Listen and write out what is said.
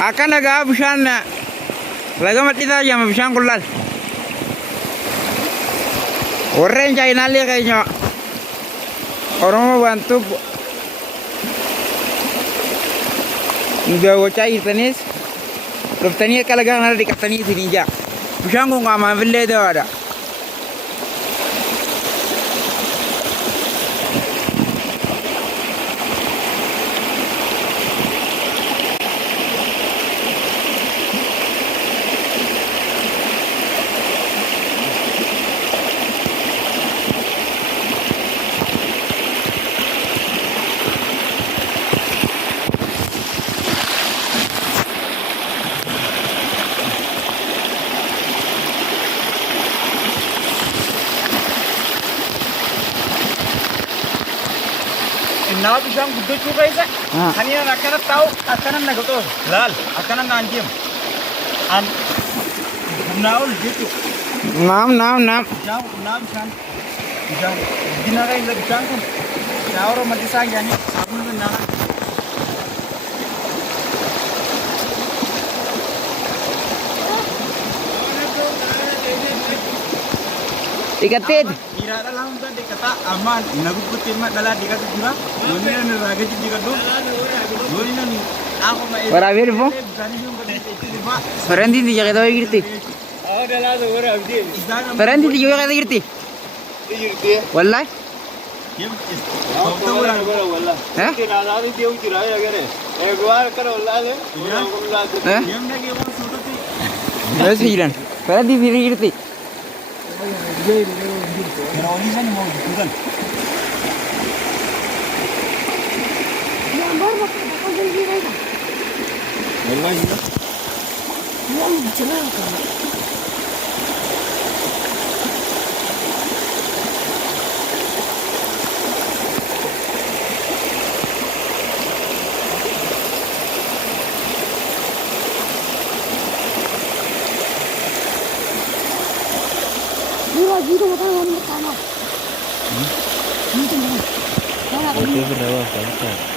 Akan nagaa bishaan laga maxxisaa jedhama bishaan kun laal. Warreen chaayinaallee keenya Oromoo wantu daawwachaa jirtanis dhuftanii akka lagaa kanarra dhiqatanii isin jaa. Bishaan kun qaamaan illee dawaadha. Nah, bishaan guddachuu keessa kaniin akkanatti taa'u akkanan na godhoo laal akkanan naan deemu an humnaa ol jechuudha. Naam. Bishaan guddina keessa bishaan kun shaawara maddisaa yaanii saafuna bannaa. Dikatit. Ira dalam hunda dikata aman. Nagu putin mak dalam dikat jura. Doni nani raga jadi kado. Doni nani. Aku mai. Berabir bu. Berhenti di jaga tahu girti. Oh dalam tu berabdi. Berhenti di jaga tahu girti. Girti. Wallah. Kim. Tahu orang wallah. Hah? Kita ada di dia ujira ya kere. Dua karo wallah le. Kim lagi orang sudah tu. Berapa jiran? Berhenti di girti. Pero ini mau dibukan. Gambar bakal jadi mereka. Memang ini. Yang bicara kan. Gitu matanya ini tanah. Ini tuh. Oke, berapa?